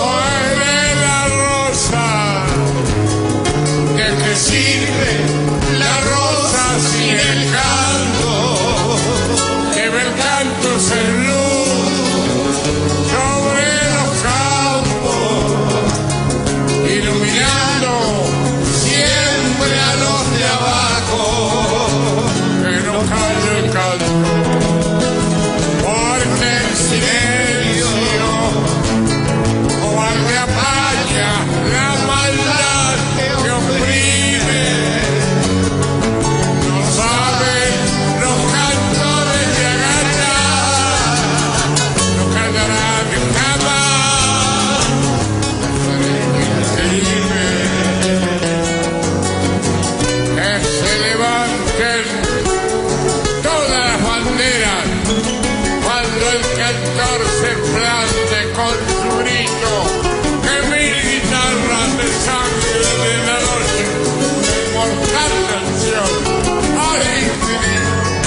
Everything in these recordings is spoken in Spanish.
Muere la rosa. ¿De qué sirve la rosa sin el canto? Lleva el canto sin luz sobre los campos, iluminando siempre a los de abajo. Que no calle el canto. Silencio, cobarde apaña la maldad que oprime. No saben los cantores de agachar, no cantarán jamás que se levanten todas las banderas. Cuando el cantor se plante con su grito, que mil guitarras de sangre de la noche, mortal canción al infinito.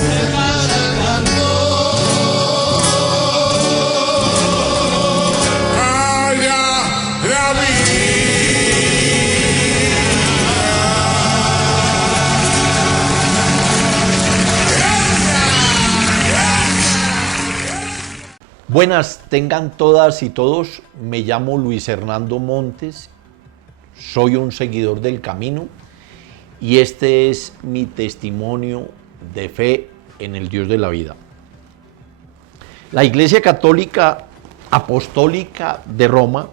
Se para el cantor. Calla la vida. Buenas tengan todas y todos, me llamo Luis Hernando Montes, soy un seguidor del camino y este es mi testimonio de fe en el Dios de la vida. La Iglesia Católica Apostólica de Roma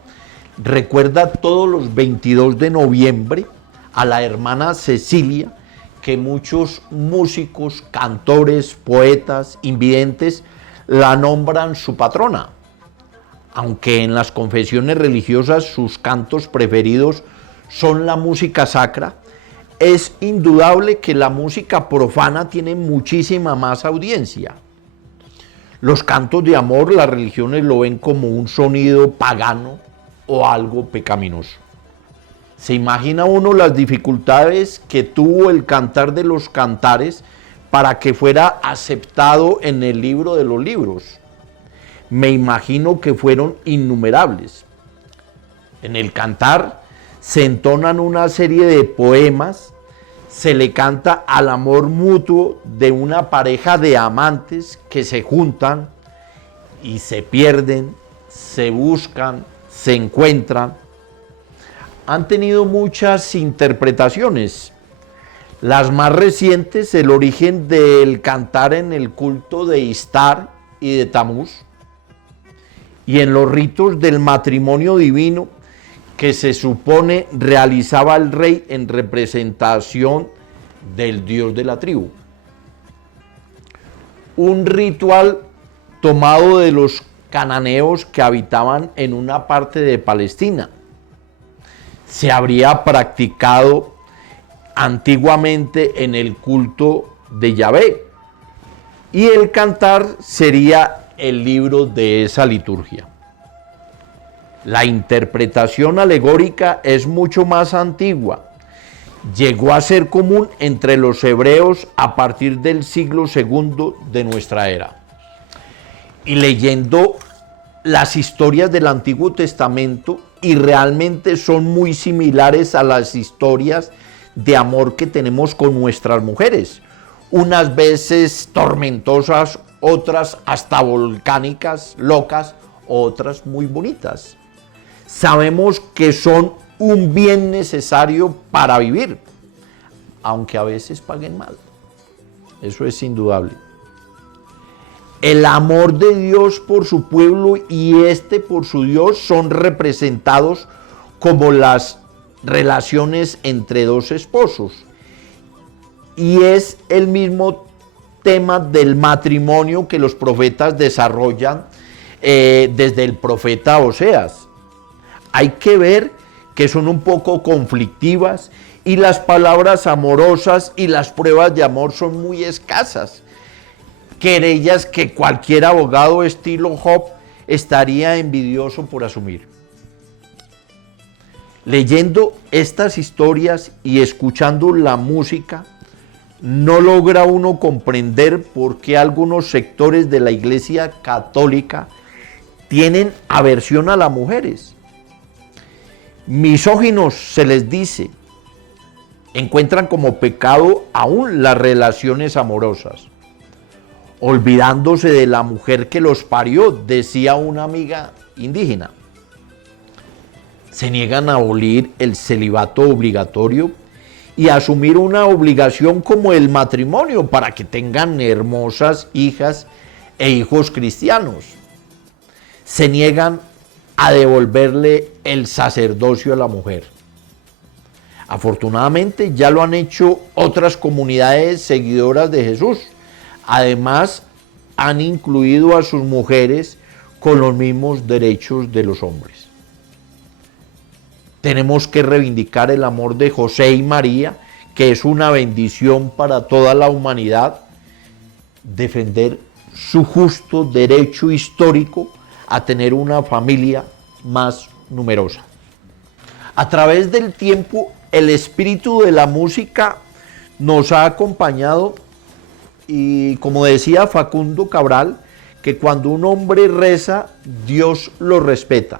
recuerda todos los 22 de noviembre a la hermana Cecilia, que muchos músicos, cantores, poetas, invidentes la nombran su patrona, aunque en las confesiones religiosas sus cantos preferidos son la música sacra. Es indudable que la música profana tiene muchísima más audiencia. Los cantos de amor, las religiones lo ven como un sonido pagano o algo pecaminoso. ¿Se imagina uno las dificultades que tuvo el Cantar de los Cantares para que fuera aceptado en el libro de los libros? Me imagino que fueron innumerables. En el Cantar se entonan una serie de poemas, se le canta al amor mutuo de una pareja de amantes que se juntan y se pierden, se buscan, se encuentran. Han tenido muchas interpretaciones. Las más recientes, el origen del cantar en el culto de Istar y de Tamuz, y en los ritos del matrimonio divino que se supone realizaba el rey en representación del dios de la tribu. Un ritual tomado de los cananeos que habitaban en una parte de Palestina. Se habría practicado antiguamente en el culto de Yahvé, y el cantar sería el libro de esa liturgia. La interpretación alegórica es mucho más antigua. Llegó a ser común entre los hebreos a partir del siglo II de nuestra era. Y leyendo las historias del Antiguo Testamento, y realmente son muy similares a las historias de amor que tenemos con nuestras mujeres, unas veces tormentosas, otras hasta volcánicas, locas, otras muy bonitas. Sabemos que son un bien necesario para vivir, aunque a veces paguen mal. Eso es indudable. El amor de Dios por su pueblo y este por su Dios son representados como las relaciones entre dos esposos, y es el mismo tema del matrimonio que los profetas desarrollan desde el profeta Oseas. Hay que ver que son un poco conflictivas y las palabras amorosas y las pruebas de amor son muy escasas, querellas que cualquier abogado estilo Job estaría envidioso por asumir. Leyendo estas historias y escuchando la música, no logra uno comprender por qué algunos sectores de la Iglesia Católica tienen aversión a las mujeres. Misóginos se les dice, encuentran como pecado aún las relaciones amorosas, olvidándose de la mujer que los parió, decía una amiga indígena. Se niegan a abolir el celibato obligatorio y a asumir una obligación como el matrimonio para que tengan hermosas hijas e hijos cristianos. Se niegan a devolverle el sacerdocio a la mujer. Afortunadamente ya lo han hecho otras comunidades seguidoras de Jesús. Además, han incluido a sus mujeres con los mismos derechos de los hombres. Tenemos que reivindicar el amor de José y María, que es una bendición para toda la humanidad, defender su justo derecho histórico a tener una familia más numerosa. A través del tiempo, el espíritu de la música nos ha acompañado y, como decía Facundo Cabral, que cuando un hombre reza, Dios lo respeta.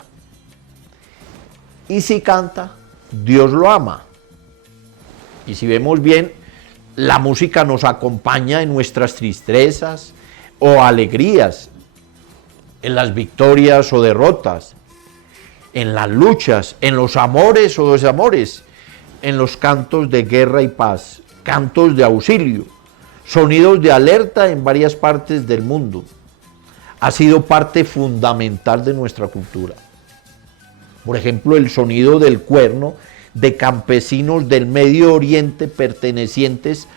Y si canta, Dios lo ama. Y si vemos bien, la música nos acompaña en nuestras tristezas o alegrías, en las victorias o derrotas, en las luchas, en los amores o desamores, en los cantos de guerra y paz, cantos de auxilio, sonidos de alerta en varias partes del mundo. Ha sido parte fundamental de nuestra cultura. Por ejemplo, el sonido del cuerno de campesinos del Medio Oriente pertenecientes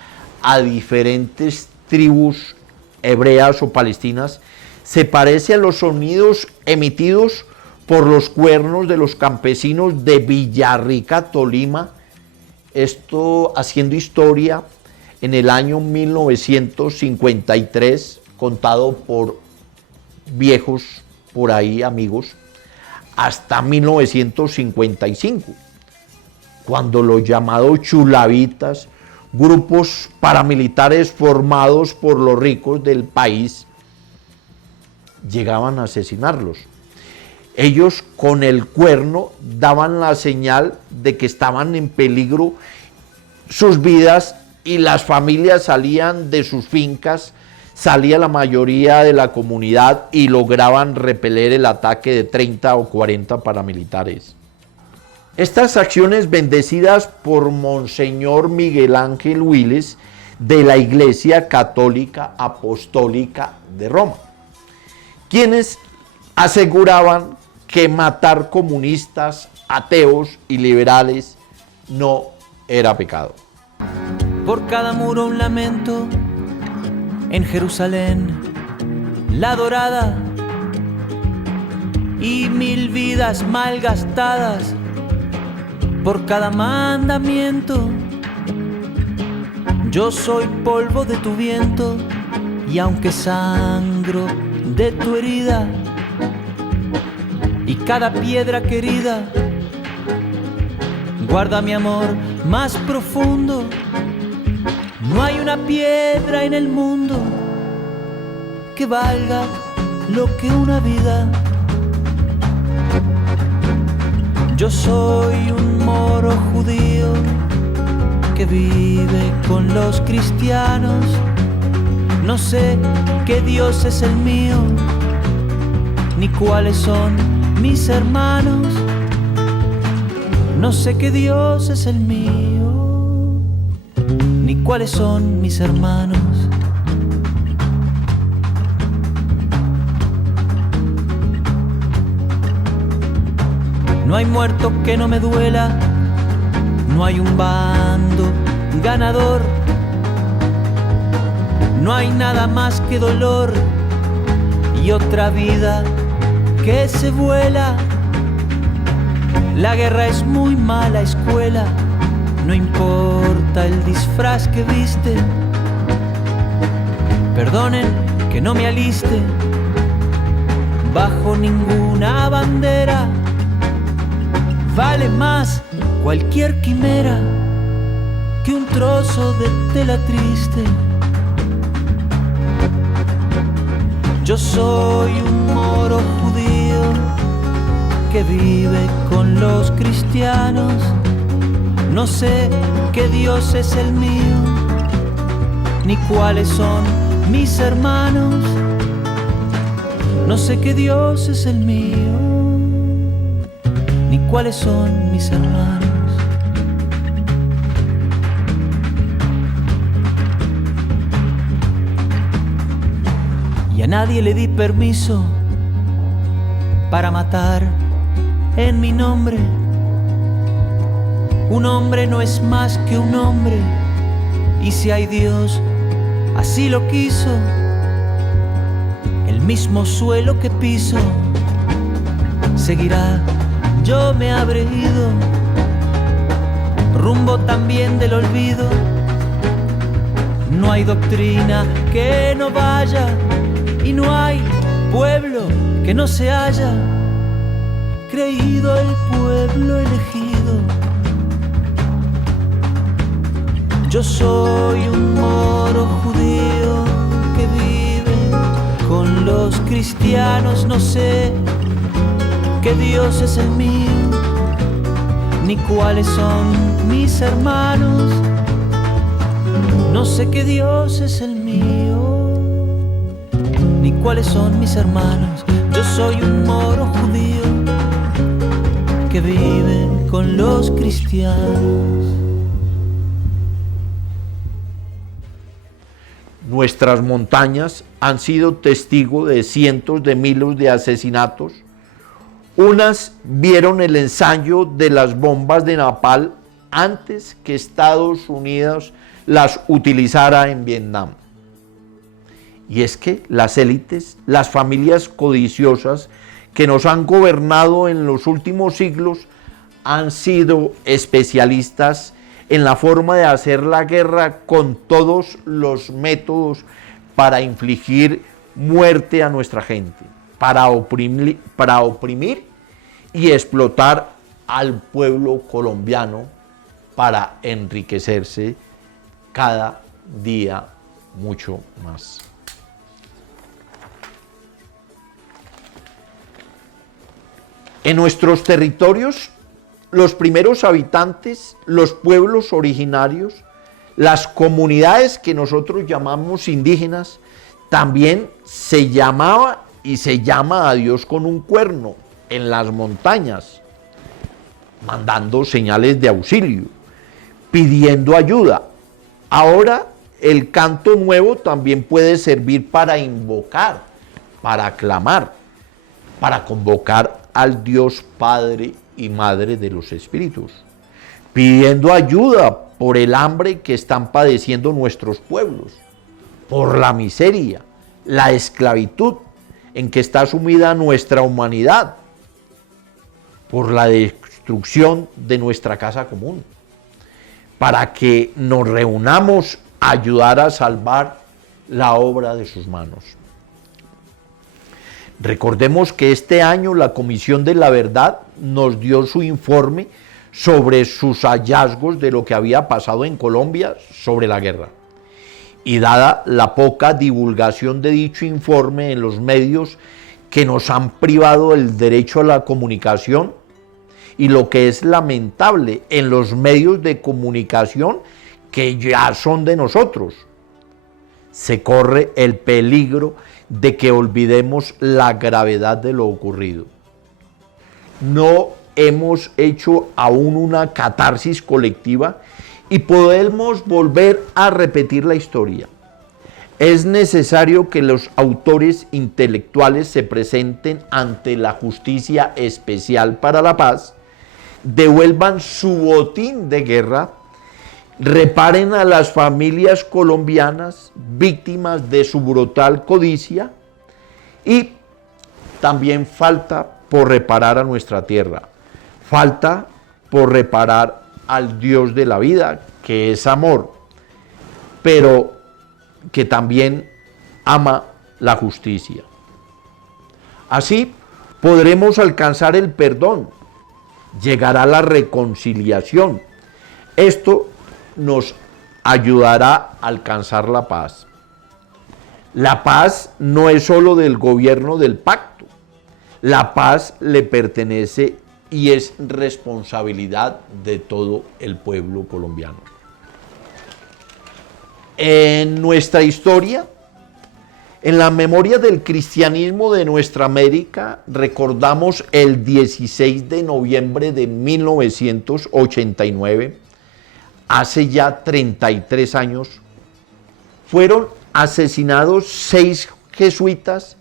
a diferentes tribus hebreas o palestinas se parece a los sonidos emitidos por los cuernos de los campesinos de Villarrica, Tolima. Esto haciendo historia en el año 1953, contado por viejos por ahí amigos, hasta 1955, cuando los llamados chulavitas, grupos paramilitares formados por los ricos del país, llegaban a asesinarlos. Ellos con el cuerno daban la señal de que estaban en peligro sus vidas y las familias salían de sus fincas, salía la mayoría de la comunidad y lograban repeler el ataque de 30 o 40 paramilitares. Estas acciones bendecidas por Monseñor Miguel Ángel Willes de la Iglesia Católica Apostólica de Roma, quienes aseguraban que matar comunistas, ateos y liberales no era pecado. Por cada muro un lamento, en Jerusalén, la dorada, y 1000 vidas malgastadas, por cada mandamiento. Yo soy polvo de tu viento, y aunque sangro de tu herida, y cada piedra querida, guarda mi amor más profundo. No hay una piedra en el mundo que valga lo que una vida. Yo soy un moro judío que vive con los cristianos. No sé qué Dios es el mío, ni cuáles son mis hermanos. No sé qué Dios es el mío, ni cuáles son mis hermanos. No hay muerto que no me duela, no hay un bando ganador, no hay nada más que dolor y otra vida que se vuela. La guerra es muy mala escuela, no importa el disfraz que viste. Perdonen que no me aliste bajo ninguna bandera. Vale más cualquier quimera que un trozo de tela triste. Yo soy un moro judío que vive con los cristianos. No sé qué Dios es el mío, ni cuáles son mis hermanos. No sé qué Dios es el mío, ni cuáles son mis hermanos. Y a nadie le di permiso para matar en mi nombre. Un hombre no es más que un hombre, y si hay Dios, así lo quiso. El mismo suelo que piso seguirá, yo me habré ido, rumbo también del olvido. No hay doctrina que no vaya, y no hay pueblo que no se haya creído el pueblo elegido. Yo soy un moro judío que vive con los cristianos. No sé qué Dios es el mío, ni cuáles son mis hermanos. No sé qué Dios es el mío, ni cuáles son mis hermanos. Yo soy un moro judío que vive con los cristianos. Nuestras montañas han sido testigo de cientos de miles de asesinatos. Unas vieron el ensayo de las bombas de napalm antes que Estados Unidos las utilizara en Vietnam. Y es que las élites, las familias codiciosas que nos han gobernado en los últimos siglos han sido especialistas en la forma de hacer la guerra con todos los métodos para infligir muerte a nuestra gente, para oprimir y explotar al pueblo colombiano para enriquecerse cada día mucho más. En nuestros territorios, los primeros habitantes, los pueblos originarios, las comunidades que nosotros llamamos indígenas, también se llamaba y se llama a Dios con un cuerno en las montañas, mandando señales de auxilio, pidiendo ayuda. Ahora el canto nuevo también puede servir para invocar, para clamar, para convocar al Dios Padre y Madre de los Espíritus, pidiendo ayuda por el hambre que están padeciendo nuestros pueblos, por la miseria, la esclavitud en que está sumida nuestra humanidad, por la destrucción de nuestra casa común, para que nos reunamos a ayudar a salvar la obra de sus manos. Recordemos que este año la Comisión de la Verdad nos dio su informe sobre sus hallazgos de lo que había pasado en Colombia sobre la guerra. Y dada la poca divulgación de dicho informe en los medios que nos han privado el derecho a la comunicación, y lo que es lamentable, en los medios de comunicación que ya son de nosotros, se corre el peligro de que olvidemos la gravedad de lo ocurrido. No hemos hecho aún una catarsis colectiva y podemos volver a repetir la historia. Es necesario que los autores intelectuales se presenten ante la Justicia Especial para la Paz, devuelvan su botín de guerra, reparen a las familias colombianas víctimas de su brutal codicia, y también falta por reparar a nuestra tierra, falta por reparar al Dios de la vida, que es amor, pero que también ama la justicia. Así podremos alcanzar el perdón, llegará la reconciliación. Esto nos ayudará a alcanzar la paz. La paz no es solo del gobierno del pacto. La paz le pertenece y es responsabilidad de todo el pueblo colombiano. En nuestra historia, en la memoria del cristianismo de nuestra América, recordamos el 16 de noviembre de 1989, hace ya 33 años, fueron asesinados 6 jesuitas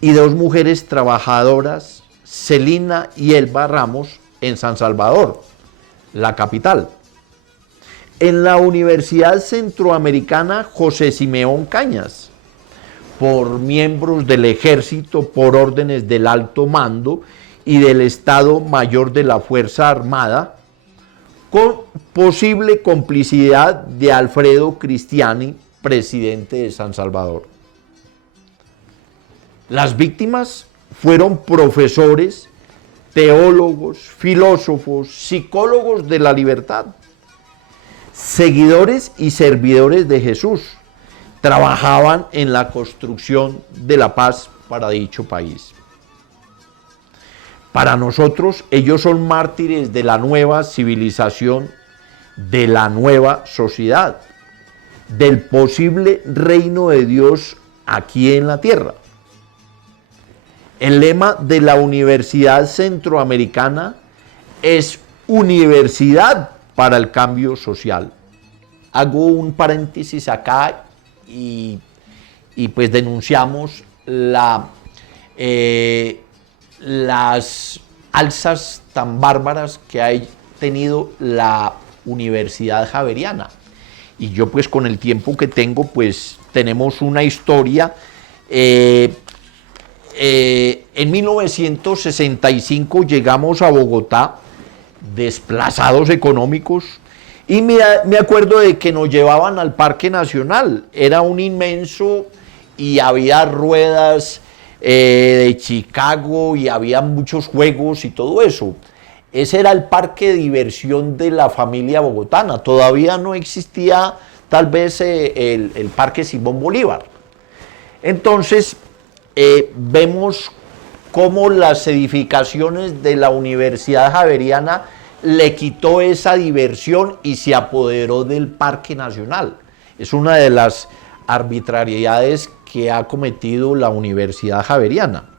y 2 mujeres trabajadoras, Celina y Elba Ramos, en San Salvador, la capital. En la Universidad Centroamericana José Simeón Cañas, por miembros del ejército por órdenes del alto mando y del Estado Mayor de la Fuerza Armada, con posible complicidad de Alfredo Cristiani, presidente de San Salvador. Las víctimas fueron profesores, teólogos, filósofos, psicólogos de la libertad, seguidores y servidores de Jesús. Trabajaban en la construcción de la paz para dicho país. Para nosotros, ellos son mártires de la nueva civilización, de la nueva sociedad, del posible reino de Dios aquí en la tierra. El lema de la Universidad Centroamericana es Universidad para el Cambio Social. Hago un paréntesis acá y pues denunciamos las alzas tan bárbaras que ha tenido la Universidad Javeriana. Y yo pues con el tiempo que tengo pues tenemos una historia. En 1965 llegamos a Bogotá, desplazados económicos, y me acuerdo de que nos llevaban al Parque Nacional. Era un inmenso y había ruedas de Chicago y había muchos juegos y todo eso. Ese era el parque de diversión de la familia bogotana. Todavía no existía tal vez el Parque Simón Bolívar. Entonces vemos cómo las edificaciones de la Universidad Javeriana le quitó esa diversión y se apoderó del Parque Nacional. Es una de las arbitrariedades que ha cometido la Universidad Javeriana.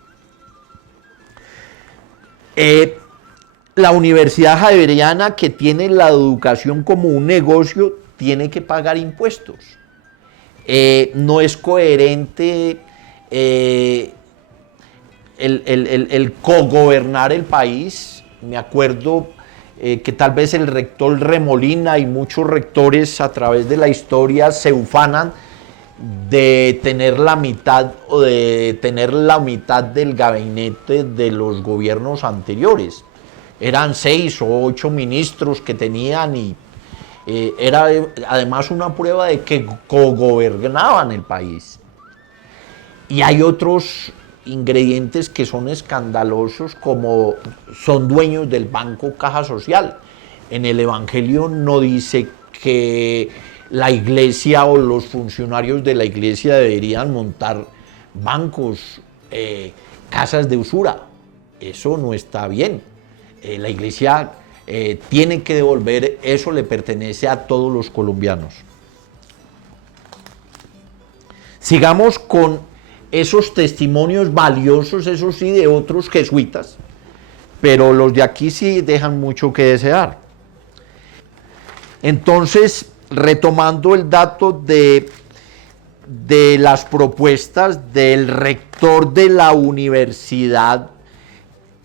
La Universidad Javeriana, que tiene la educación como un negocio, tiene que pagar impuestos. No es coherente el cogobernar el país. Me acuerdo que tal vez el rector Remolina y muchos rectores a través de la historia se ufanan de tener la mitad o de tener la mitad del gabinete de los gobiernos anteriores. Eran 6 o 8 ministros que tenían y era además una prueba de que cogobernaban el país. Y hay otros ingredientes que son escandalosos, como son dueños del Banco Caja Social. En el Evangelio no dice que la iglesia o los funcionarios de la iglesia deberían montar bancos, casas de usura. Eso no está bien. La iglesia tiene que devolver, eso le pertenece a todos los colombianos. Sigamos con esos testimonios valiosos, eso sí, de otros jesuitas, pero los de aquí sí dejan mucho que desear. Entonces, retomando el dato de las propuestas del rector de la Universidad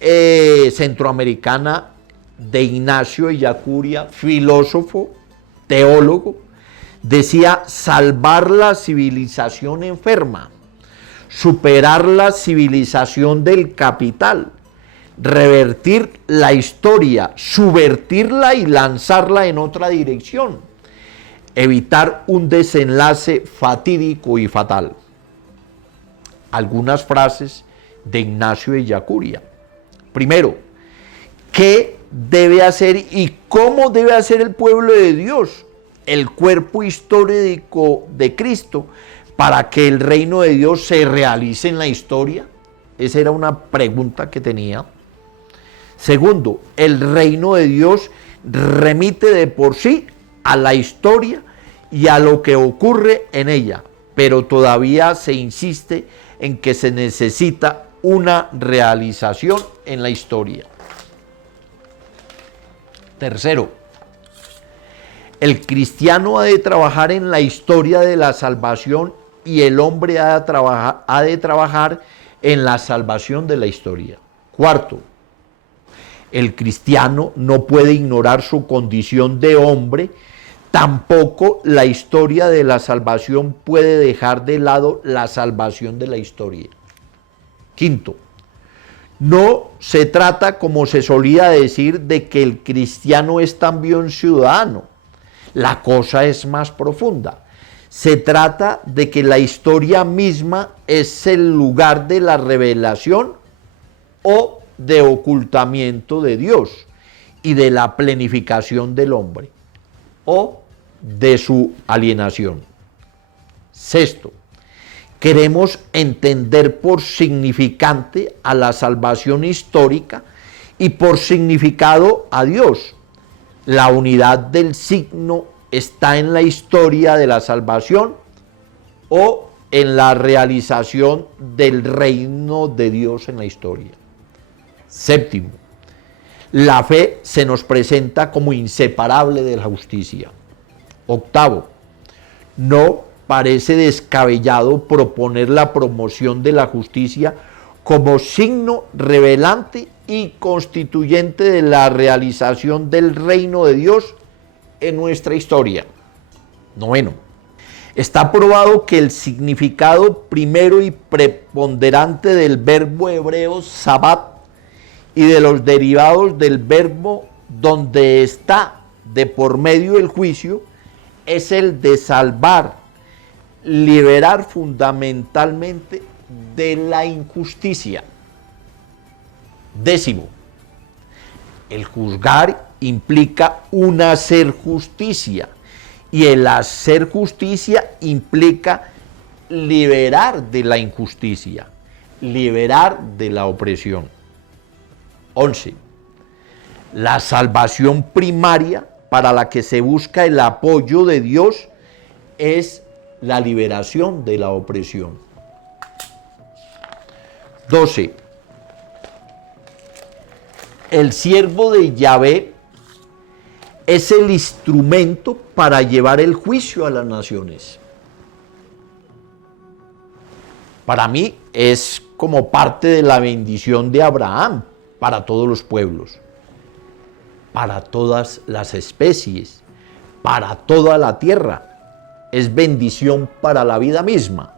Centroamericana de Ignacio Ellacuría, filósofo, teólogo, decía: salvar la civilización enferma, superar la civilización del capital, revertir la historia, subvertirla y lanzarla en otra dirección, evitar un desenlace fatídico y fatal. Algunas frases de Ignacio Ellacuría. Primero, ¿qué debe hacer y cómo debe hacer el pueblo de Dios el cuerpo histórico de Cristo para que el reino de Dios se realice en la historia? Esa era una pregunta que tenía. Segundo, el reino de Dios remite de por sí a la historia y a lo que ocurre en ella, pero todavía se insiste en que se necesita una realización en la historia. Tercero, el cristiano ha de trabajar en la historia de la salvación y el hombre ha de trabajar en la salvación de la historia. Cuarto, el cristiano no puede ignorar su condición de hombre, tampoco la historia de la salvación puede dejar de lado la salvación de la historia. Quinto, no se trata, como se solía decir, de que el cristiano es también ciudadano. La cosa es más profunda. Se trata de que la historia misma es el lugar de la revelación o de ocultamiento de Dios y de la plenificación del hombre o de su alienación. Sexto, queremos entender por significante a la salvación histórica y por significado a Dios. La unidad del signo está en la historia de la salvación o en la realización del reino de Dios en la historia. Séptimo, la fe se nos presenta como inseparable de la justicia. Octavo, no parece descabellado proponer la promoción de la justicia como signo revelante y constituyente de la realización del reino de Dios en nuestra historia. Noveno, está probado que el significado primero y preponderante del verbo hebreo sabat y de los derivados del verbo donde está de por medio el juicio es el de salvar, liberar fundamentalmente de la injusticia. Décimo, el juzgar implica un hacer justicia y el hacer justicia implica liberar de la injusticia, liberar de la opresión. 11. La salvación primaria para la que se busca el apoyo de Dios es la liberación de la opresión. 12. El siervo de Yahvé es el instrumento para llevar el juicio a las naciones. Para mí es como parte de la bendición de Abraham para todos los pueblos, para todas las especies, para toda la tierra. Es bendición para la vida misma.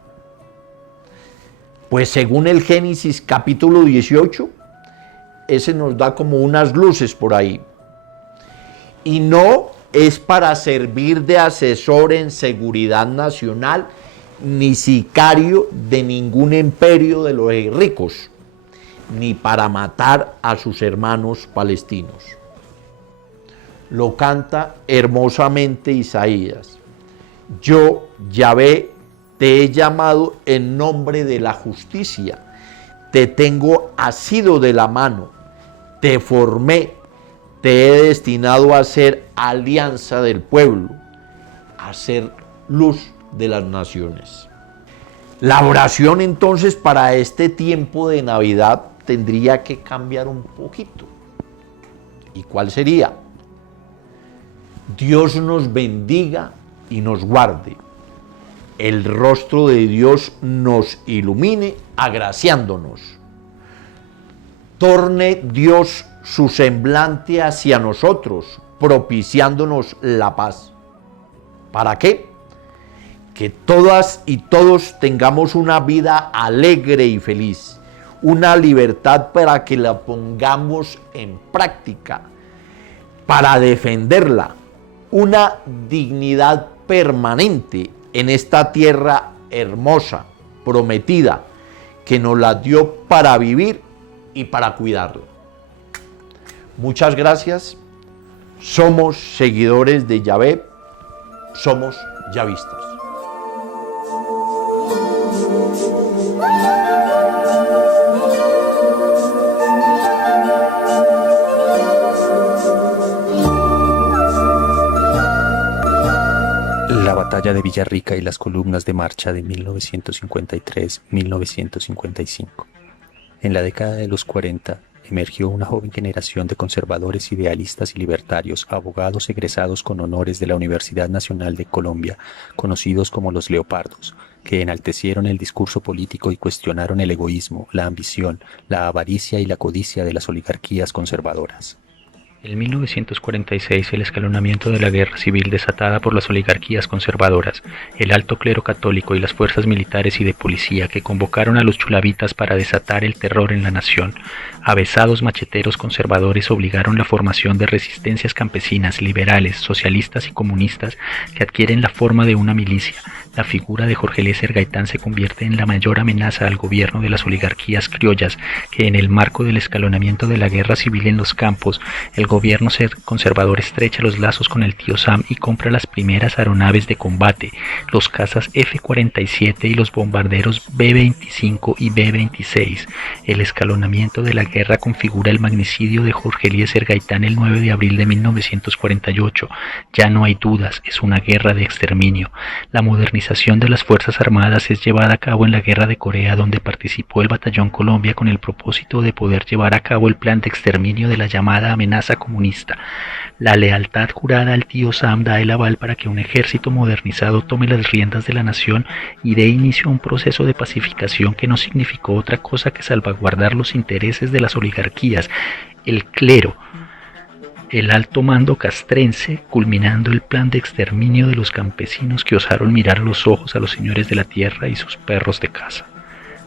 Pues según el Génesis capítulo 18, ese nos da como unas luces por ahí. Y no es para servir de asesor en seguridad nacional, ni sicario de ningún imperio de los ricos, ni para matar a sus hermanos palestinos. Lo canta hermosamente Isaías. Yo, Yahvé, te he llamado en nombre de la justicia, te tengo asido de la mano, te formé, te he destinado a ser alianza del pueblo, a ser luz de las naciones. La oración entonces para este tiempo de Navidad tendría que cambiar un poquito. ¿Y cuál sería? Dios nos bendiga y nos guarde. El rostro de Dios nos ilumine, agraciándonos. Torne Dios su semblante hacia nosotros, propiciándonos la paz. ¿Para qué? Que todas y todos tengamos una vida alegre y feliz, una libertad para que la pongamos en práctica, para defenderla, una dignidad permanente en esta tierra hermosa, prometida, que nos la dio para vivir y para cuidarla. Muchas gracias. Somos seguidores de Yahvé. somos llavistas. La batalla de Villarrica y las columnas de marcha de 1953-1955. En la década de los 40 emergió una joven generación de conservadores, idealistas y libertarios, abogados egresados con honores de la Universidad Nacional de Colombia, conocidos como los Leopardos, que enaltecieron el discurso político y cuestionaron el egoísmo, la ambición, la avaricia y la codicia de las oligarquías conservadoras. En 1946, el escalonamiento de la guerra civil desatada por las oligarquías conservadoras, el alto clero católico y las fuerzas militares y de policía que convocaron a los chulavitas para desatar el terror en la nación, avesados macheteros conservadores obligaron la formación de resistencias campesinas, liberales, socialistas y comunistas que adquieren la forma de una milicia. La figura de Jorge Eliezer Gaitán se convierte en la mayor amenaza al gobierno de las oligarquías criollas que, en el marco del escalonamiento de la guerra civil en los campos, el gobierno conservador estrecha los lazos con el tío Sam y compra las primeras aeronaves de combate, los cazas F-47 y los bombarderos B-25 y B-26. El escalonamiento de la guerra configura el magnicidio de Jorge Eliezer Gaitán el 9 de abril de 1948. Ya no hay dudas, es una guerra de exterminio. La modernización de las Fuerzas Armadas es llevada a cabo en la Guerra de Corea, donde participó el Batallón Colombia con el propósito de poder llevar a cabo el plan de exterminio de la llamada amenaza comunista. La lealtad jurada al tío Sam da el aval para que un ejército modernizado tome las riendas de la nación y dé inicio a un proceso de pacificación que no significó otra cosa que salvaguardar los intereses de las oligarquías, el clero, el alto mando castrense, culminando el plan de exterminio de los campesinos que osaron mirar a los ojos a los señores de la tierra y sus perros de caza.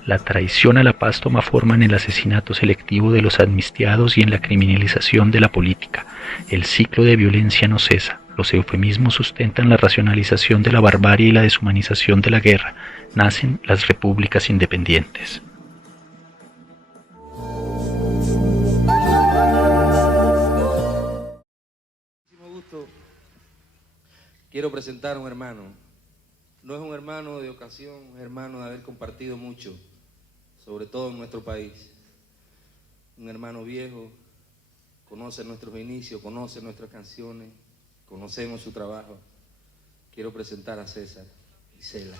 La traición a la paz toma forma en el asesinato selectivo de los amnistiados y en la criminalización de la política. El ciclo de violencia no cesa. Los eufemismos sustentan la racionalización de la barbarie y la deshumanización de la guerra. Nacen las repúblicas independientes. Quiero presentar a un hermano. No es un hermano de ocasión, es un hermano de haber compartido mucho, sobre todo en nuestro país. Un hermano viejo, conoce nuestros inicios, conoce nuestras canciones, conocemos su trabajo. Quiero presentar a César Isela.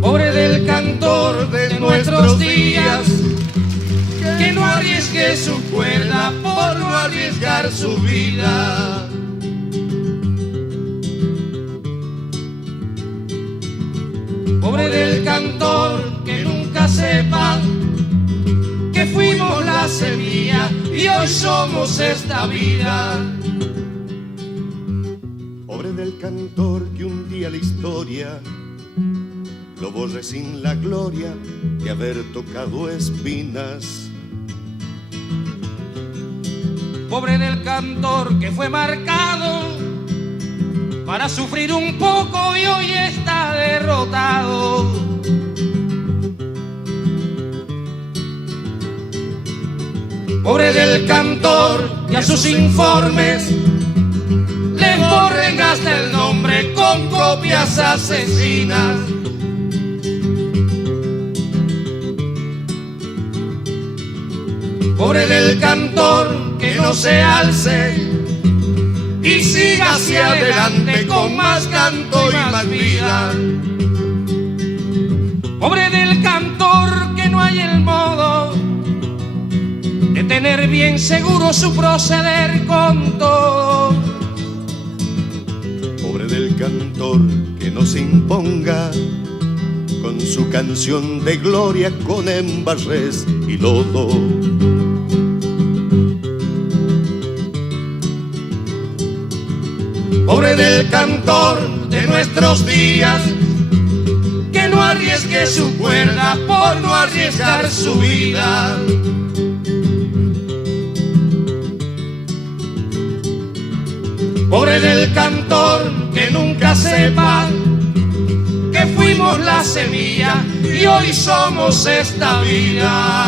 Pobre del cantor de nuestros días, que no arriesgue su cuerda por no arriesgar su vida. Pobre del cantor que nunca sepa que fuimos la semilla y hoy somos esta vida. Pobre del cantor que un día la historia lo borre sin la gloria de haber tocado espinas. Pobre del cantor que fue marcado para sufrir un poco y hoy está derrotado. Pobre del cantor que a sus informes le borren hasta el nombre con copias asesinas. Pobre del cantor que no se alce y siga hacia adelante con más canto y más vida. Pobre del cantor que no hay el modo de tener bien seguro su proceder con todo. Pobre del cantor que nos imponga con su canción de gloria con embarrés y lodo. Pobre del cantor de nuestros días, que no arriesgue su cuerda por no arriesgar su vida. Pobre del cantor que nunca sepa que fuimos la semilla y hoy somos esta vida.